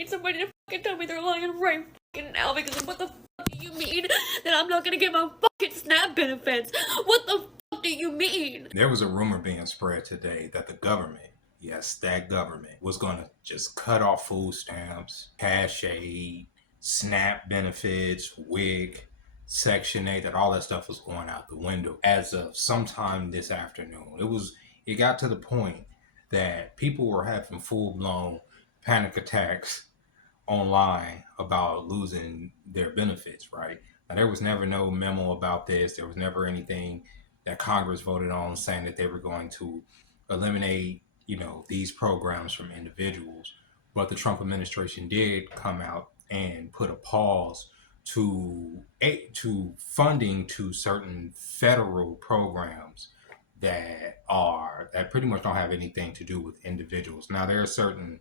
need somebody to fucking tell me they're lying right fucking now, because what the fuck do you mean that I'm not gonna get my fucking SNAP benefits? What the fuck do you mean? There was a rumor being spread today that the government, yes, that government, was going to just cut off food stamps, cash aid, SNAP benefits, WIC, Section 8, that all that stuff was going out the window as of sometime this afternoon. It got to the point that people were having full-blown panic attacks online about losing their benefits, right? Now, there was never no memo about this. There was never anything that Congress voted on saying that they were going to eliminate, these programs from individuals. But the Trump administration did come out and put a pause to funding to certain federal programs that pretty much don't have anything to do with individuals. Now, there are certain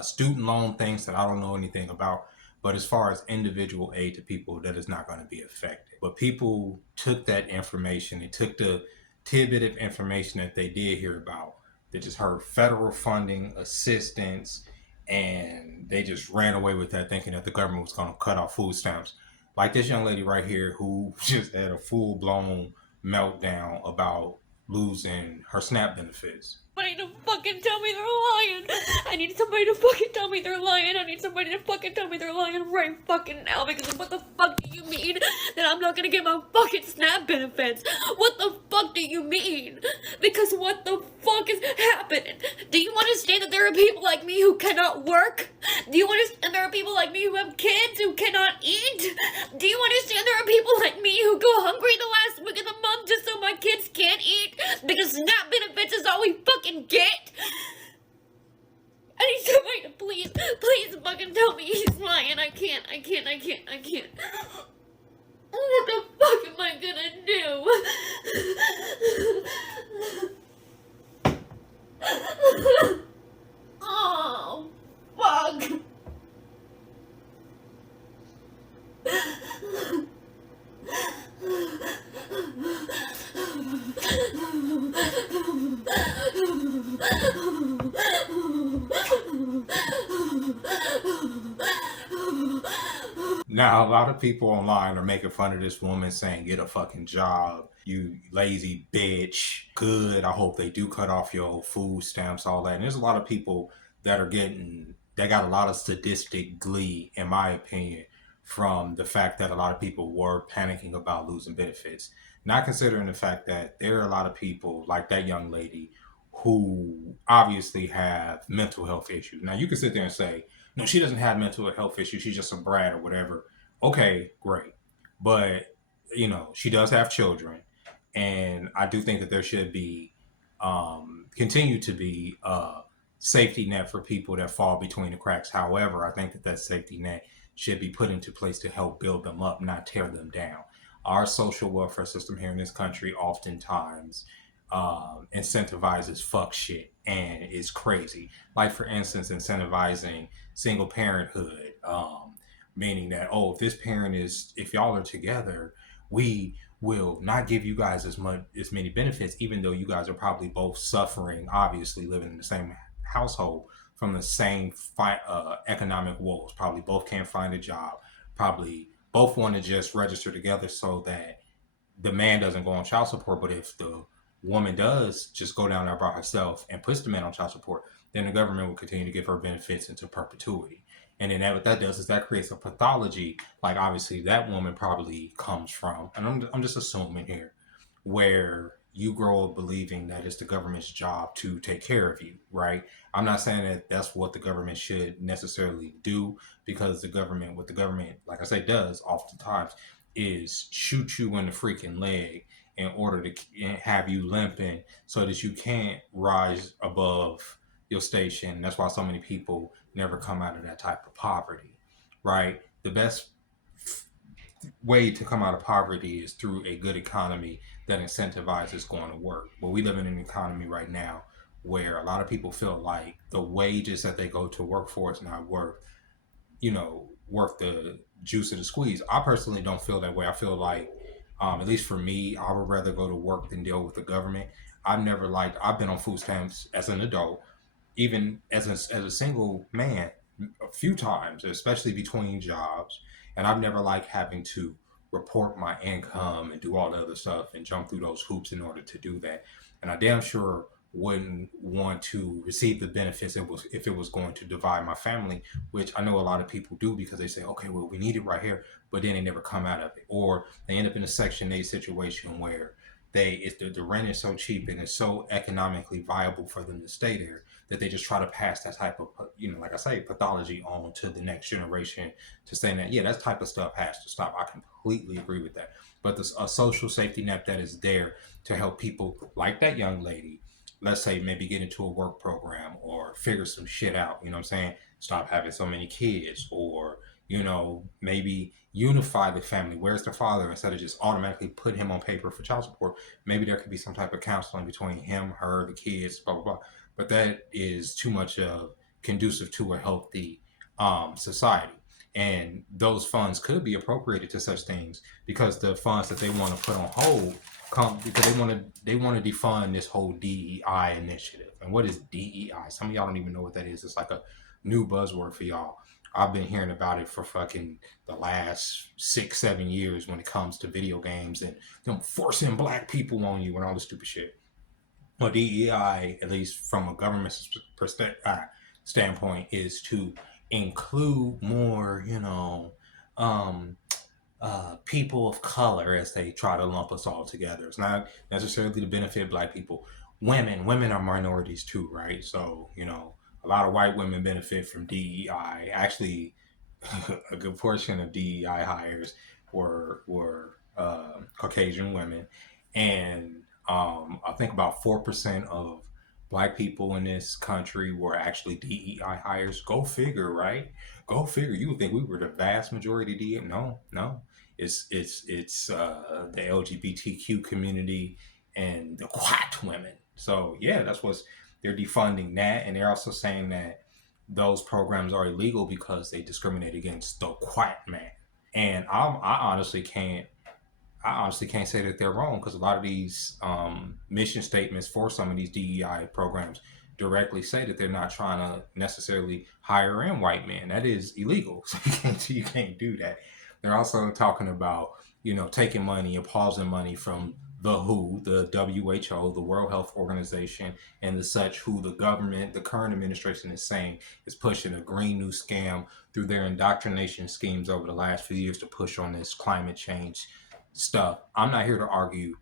student loan things that I don't know anything about, but as far as individual aid to people, that is not going to be affected. But people took that information, they took the tidbit of information that they did hear about, they just heard federal funding, assistance, and they just ran away with that, thinking that the government was going to cut off food stamps. Like this young lady right here who just had a full-blown meltdown about losing her SNAP benefits. Somebody to fucking tell me they're lying. I need somebody to fucking tell me they're lying. I need somebody to fucking tell me they're lying right fucking now, because what the fuck do you mean that I'm not gonna get my fucking SNAP benefits? What the fuck do you mean? Because what the fuck is happening? Do you understand that there are people like me who cannot work? Do you understand there are people like me who have kids who cannot eat? Do you understand there are people like me who go hungry the last week of the month just so my kids can't eat? Because SNAP benefits is all we fucking get? I need somebody to please fucking tell me he's lying. I can't. What the fuck am I gonna do? Oh, fuck. Now, a lot of people online are making fun of this woman, saying, get a fucking job, you lazy bitch. Good, I hope they do cut off your food stamps, all that. And there's a lot of people that got a lot of sadistic glee, in my opinion, from the fact that a lot of people were panicking about losing benefits. Not considering the fact that there are a lot of people, like that young lady, who obviously have mental health issues. Now, you can sit there and say, no, she doesn't have mental health issues, she's just a brat or whatever. Okay, great. But, she does have children. And I do think that there should be, continue to be a safety net for people that fall between the cracks. However, I think that that safety net should be put into place to help build them up, not tear them down. Our social welfare system here in this country oftentimes incentivizes fuck shit and is crazy. Like, for instance, incentivizing single parenthood, meaning that, if y'all are together, we will not give you guys as many benefits, even though you guys are probably both suffering, obviously living in the same household, from the same economic woes. Probably both can't find a job. Probably both want to just register together so that the man doesn't go on child support. But if the woman does just go down there by herself and puts the man on child support, then the government will continue to give her benefits into perpetuity. And then what that does is that creates a pathology, like obviously that woman probably comes from, and I'm just assuming here, where you grow up believing that it's the government's job to take care of you, right? I'm not saying that that's what the government should necessarily do, because what the government, like I say, does oftentimes is shoot you in the freaking leg in order to have you limping so that you can't rise above your station. That's why so many people never come out of that type of poverty, right? The best way to come out of poverty is through a good economy that incentivizes going to work. But we live in an economy right now where a lot of people feel like the wages that they go to work for is not worth the juice of the squeeze. I personally don't feel that way. I feel like, at least for me, I would rather go to work than deal with the government. I've been on food stamps as an adult, even as a single man. a few times, especially between jobs. And I've never liked having to report my income and do all the other stuff and jump through those hoops in order to do that. And I damn sure wouldn't want to receive the benefits if it was going to divide my family, which I know a lot of people do because they say, okay, well, we need it right here, but then they never come out of it. Or they end up in a Section 8 situation where the rent is so cheap and it's so economically viable for them to stay there that they just try to pass that type of, like I say, pathology on to the next generation to saying that, yeah, that type of stuff has to stop. I completely agree with that. But a social safety net that is there to help people like that young lady, let's say maybe get into a work program or figure some shit out, you know what I'm saying? Stop having so many kids, or, maybe unify the family. Where's the father? Instead of just automatically put him on paper for child support, maybe there could be some type of counseling between him, her, the kids, blah, blah, blah. But that is too much of conducive to a healthy society. And those funds could be appropriated to such things because the funds that they want to put on hold come because they want to defund this whole DEI initiative. And what is DEI? Some of y'all don't even know what that is. It's like a new buzzword for y'all. I've been hearing about it for fucking the last 6-7 years when it comes to video games and them forcing black people on you and all this stupid shit. Well, DEI, at least from a government standpoint, is to include more, people of color as they try to lump us all together. It's not necessarily to benefit black people. Women are minorities too, right? So, a lot of white women benefit from DEI. Actually, a good portion of DEI hires were Caucasian women, and I think about 4% of black people in this country were actually DEI hires. Go figure, right? Go figure. You would think we were the vast majority of DEI. No, no. It's the LGBTQ community and the white women. So yeah, they're defunding that, and they're also saying that those programs are illegal because they discriminate against the white man. And I honestly can't say that they're wrong because a lot of these mission statements for some of these DEI programs directly say that they're not trying to necessarily hire in white men. That is illegal. So you can't do that. They're also talking about, taking money and pausing money from the WHO, the WHO, the World Health Organization, and the such, who the government, the current administration is saying is pushing a green new scam through their indoctrination schemes over the last few years to push on this climate change stuff. I'm not here to argue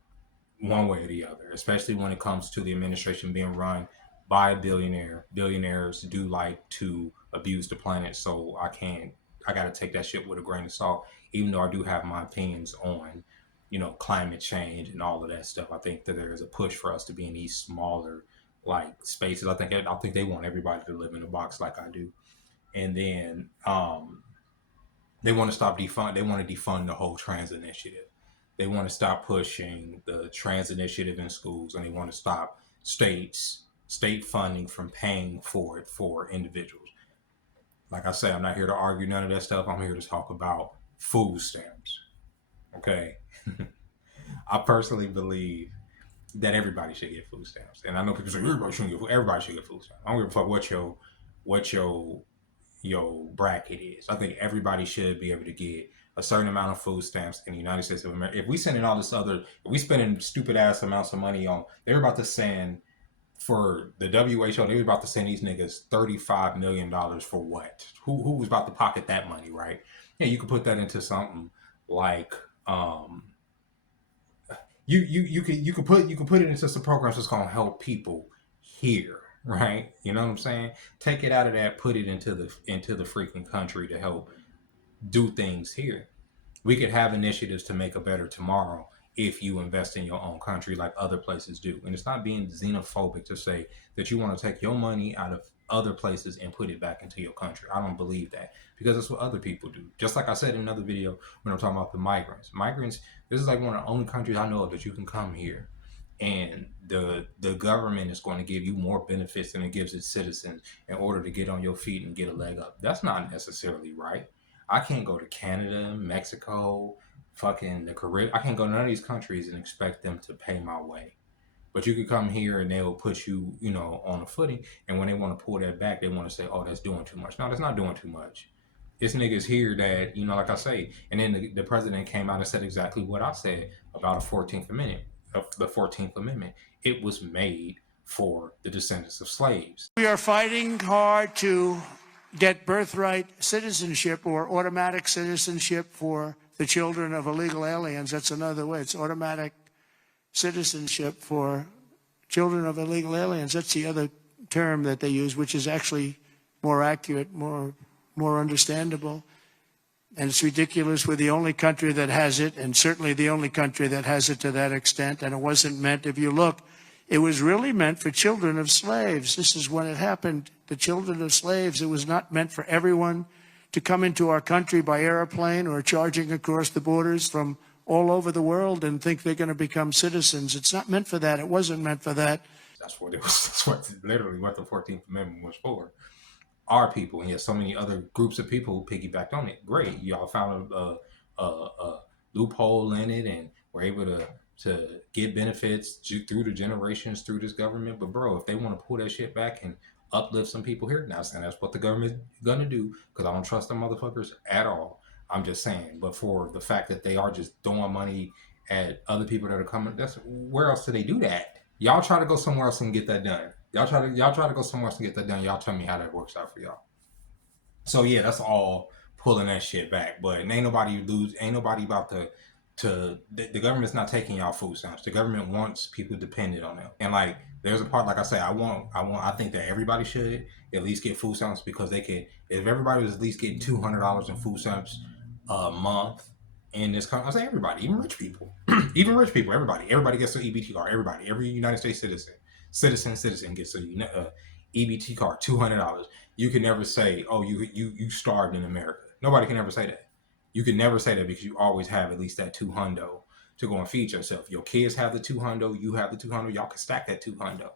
one way or the other, especially when it comes to the administration being run by a billionaire. Billionaires do like to abuse the planet, so I got to take that shit with a grain of salt, even though I do have my opinions on, climate change and all of that stuff. I think that there is a push for us to be in these smaller, like, spaces. I think they want everybody to live in a box like I do. And then they want to they want to defund the whole trans initiative. They want to stop pushing the trans initiative in schools, and they want to stop state funding from paying for it for individuals. Like I say, I'm not here to argue none of that stuff. I'm here to talk about food stamps. Okay. I personally believe that everybody should get food stamps. And I know people say everybody should get food stamps. I don't give a fuck what your bracket is. I think everybody should be able to get a certain amount of food stamps in the United States of America. If we sending all this other, if we spending stupid ass amounts of money on, they're about to send for the WHO, they were about to send these niggas $35 million for what? Who was about to pocket that money, right? Yeah, you could put that into something like you could put it into some programs that's gonna help people here, right? You know what I'm saying? Take it out of that, put it into the freaking country to help do things here. We could have initiatives to make a better tomorrow if you invest in your own country like other places do. And it's not being xenophobic to say that you want to take your money out of other places and put it back into your country. I don't believe that because that's what other people do. Just like I said in another video when I'm talking about the migrants. Migrants, this is like one of the only countries I know of that you can come here and the government is going to give you more benefits than it gives its citizens in order to get on your feet and get a leg up. That's not necessarily right. I can't go to Canada, Mexico, fucking the Caribbean. I can't go to none of these countries and expect them to pay my way. But you could come here and they'll put you, on a footing. And when they want to pull that back, they want to say, oh, that's doing too much. No, that's not doing too much. It's niggas here that, like I say, and then the president came out and said exactly what I said about the 14th Amendment. The 14th Amendment. It was made for the descendants of slaves. We are fighting hard to get birthright citizenship or automatic citizenship for the children of illegal aliens. That's another way. It's automatic citizenship for children of illegal aliens. That's the other term that they use, which is actually more accurate, more understandable. And it's ridiculous. We're the only country that has it, and certainly the only country that has it to that extent. And it wasn't meant, if you look, it was really meant for children of slaves. This is when it happened. The children of slaves, it was not meant for everyone to come into our country by airplane or charging across the borders from all over the world and think they're going to become citizens. It's not meant for that. It wasn't meant for that. That's what it was. That's literally what the 14th Amendment was for. Our people, and yet so many other groups of people who piggybacked on it. Great, y'all found a loophole in it, and were able to get benefits through the generations through this government. But bro, if they want to pull that shit back and uplift some people here, now, and that's what the government's gonna do, because I don't trust them motherfuckers at all. I'm just saying. But for the fact that they are just throwing money at other people that are coming, that's where else do they do that? Y'all try to go somewhere else and get that done. Y'all try to go somewhere else and get that done. Y'all tell me how that works out for y'all. So yeah, that's all pulling that shit back. But ain't nobody about the government's not taking y'all food stamps. The government wants people dependent on them. And like there's a part, like I say, I think that everybody should at least get food stamps, because they can, if everybody was at least getting $200 in food stamps a month in this country, I say everybody, even rich people, everybody gets an EBT card. Every United States citizen gets a EBT card, $200. You can never say, oh, you starved in America. Nobody can ever say that. You can never say that, because you always have at least that $200 to go and feed yourself. Your kids have the $200, you have the $200. Y'all can stack that $200.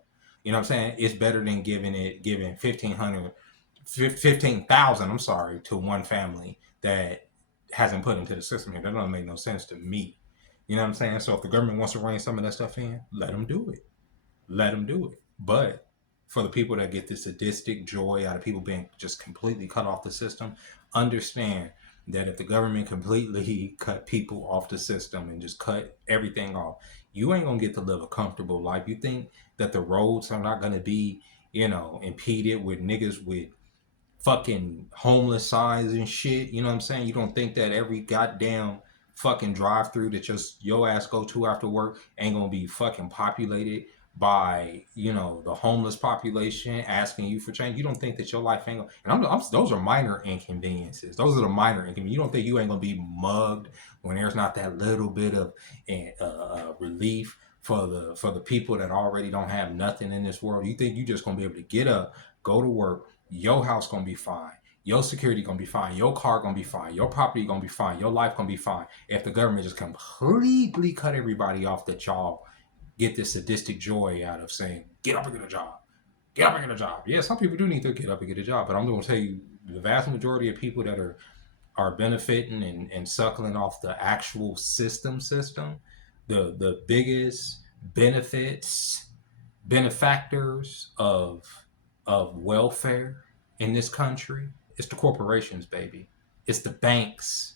You know what I'm saying? It's better than giving $15,000 to one family that hasn't put into the system here. That doesn't make no sense to me. You know what I'm saying? So if the government wants to rein some of that stuff in, let them do it. But for the people that get this sadistic joy out of people being just completely cut off the system, understand that if the government completely cut people off the system and just cut everything off, you ain't gonna get to live a comfortable life. You think that the roads are not gonna be, impeded with niggas with fucking homeless signs and shit? You know what I'm saying? You don't think that every goddamn fucking drive-through that your ass go to after work ain't gonna be fucking populated by the homeless population asking you for change? You don't think that your life ain't gonna, and those are minor inconveniences. Those are the minor inconveniences. You don't think you ain't gonna be mugged when there's not that little bit of relief for the people that already don't have nothing in this world? You think you just gonna be able to get up, go to work, your house gonna be fine, your security gonna be fine, your car gonna be fine, your property gonna be fine, your life gonna be fine, if the government just completely cut everybody off, that y'all get this sadistic joy out of saying, get up and get a job. Get up and get a job. Yeah, some people do need to get up and get a job, but I'm going to tell you, the vast majority of people that are benefiting and suckling off the actual system, the biggest benefactors of welfare in this country, it's the corporations, baby. It's the banks.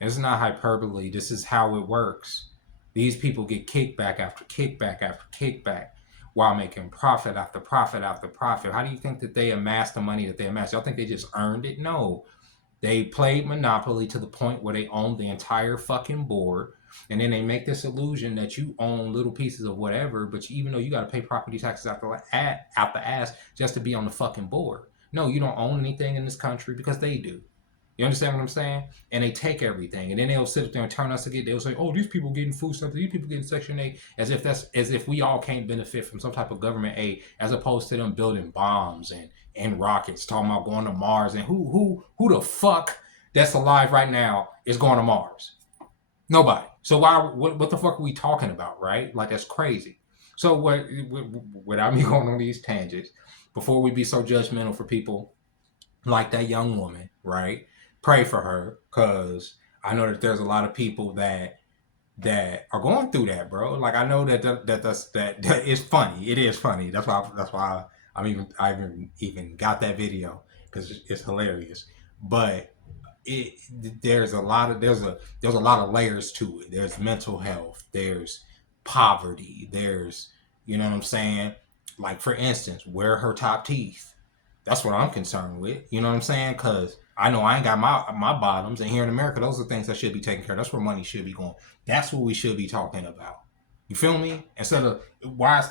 And it's not hyperbole. This is how it works. These people get kickback after kickback after kickback while making profit after profit after profit. How do you think that they amassed the money that they amassed? Y'all think they just earned it? No. They played Monopoly to the point where they own the entire fucking board. And then they make this illusion that you own little pieces of whatever, but even though you got to pay property taxes out the ass just to be on the fucking board. No, you don't own anything in this country, because they do. You understand what I'm saying? And they take everything, and then they'll sit up there and turn us again. They'll say, "Oh, these people getting food stamps, these people getting Section 8," as if we all can't benefit from some type of government aid, as opposed to them building bombs and rockets, talking about going to Mars. And who the fuck that's alive right now is going to Mars? Nobody. So what the fuck are we talking about, right? Like, that's crazy. So without me going on these tangents, before we be so judgmental for people like that young woman, right? Pray for her, because I know that there's a lot of people that that are going through that, bro. Like I know that is funny. It is funny. That's why I even got that video because it's hilarious. But it there's a lot of layers to it. There's mental health. There's poverty. There's, you know what I'm saying. Like for instance, where are her top teeth? That's what I'm concerned with. You know what I'm saying? Because I know I ain't got my bottoms, and here in America, those are things that should be taken care of. That's where money should be going. That's what we should be talking about. You feel me? Instead of why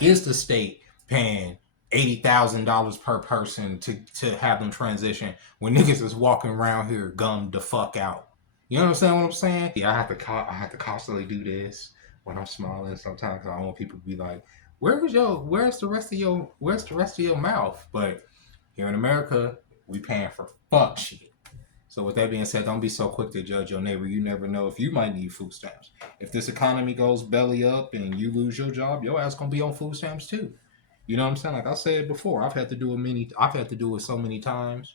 is the state paying $80,000 per person to have them transition when niggas is walking around here gummed the fuck out? You know what I'm saying? What I'm saying? Yeah, I have to constantly do this when I'm smiling sometimes because I don't want people to be like, where's the rest of your mouth? But here in America, we paying for fuck shit. So with that being said, don't be so quick to judge your neighbor. You never know if you might need food stamps. If this economy goes belly up and you lose your job, your ass gonna be on food stamps too. You know what I'm saying? Like I said before, I've had to do it so many times.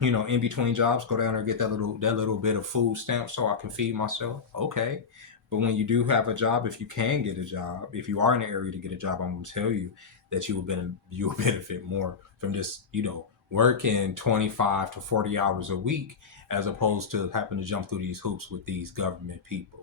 You know, in between jobs, go down there and get that little bit of food stamp so I can feed myself. Okay. But when you do have a job, if you can get a job, if you are in the area to get a job, I'm gonna tell you that you will benefit more from just, working 25 to 40 hours a week as opposed to having to jump through these hoops with these government people.